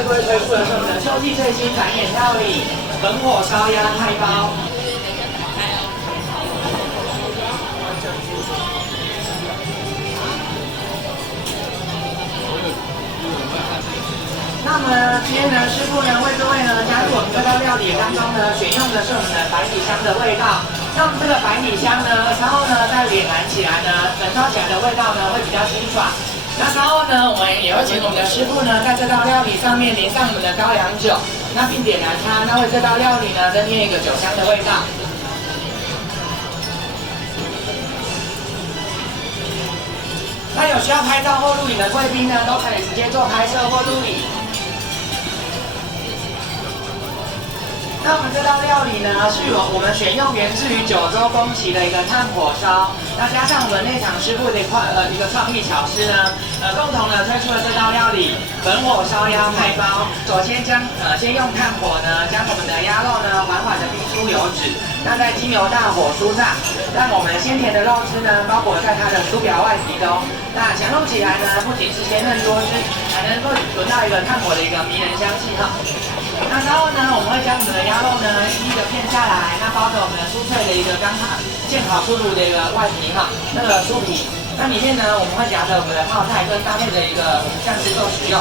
为各位推出的是我们的秋季最新展演料理——本火烧鸭菜包。那么今天呢，师傅呢为各位呢加入我们这道料理当中呢，选用的是我们的百里香的味道。那我们这个百里香呢，稍后呢在脸燃起来呢，焚烧起来的味道呢会比较清爽。那稍后呢，我们也会请我们的师傅呢，在这道料理上面淋上我们的高粱酒，那并点燃它，那为这道料理呢增添一个酒香的味道。那有需要拍照或录影的贵宾呢，都可以直接做拍摄或录影。那我们这道料理呢，是我们选用源自于九州宫崎的一个炭火烧，那加上我们内场师傅的一个创意巧思呢，共同呢推出了这道料理本火烧鸭菜包。首先先用炭火呢，将我们的鸭肉呢缓缓的煸出油脂，那再经由大火酥炸，让我们鲜甜的肉汁呢包裹在它的酥表外皮中。那享用起来呢，不仅是鲜嫩多汁，还能够闻到一个炭火的一个迷人香气哈。那稍后呢，我们会将我们的鸭肉呢一一的片下来，那包着我们的酥脆的一个刚好现烤出炉的一个外皮哈，那个酥皮。那里面呢，我们会夹着我们的泡菜跟搭配的一个酱汁做使用。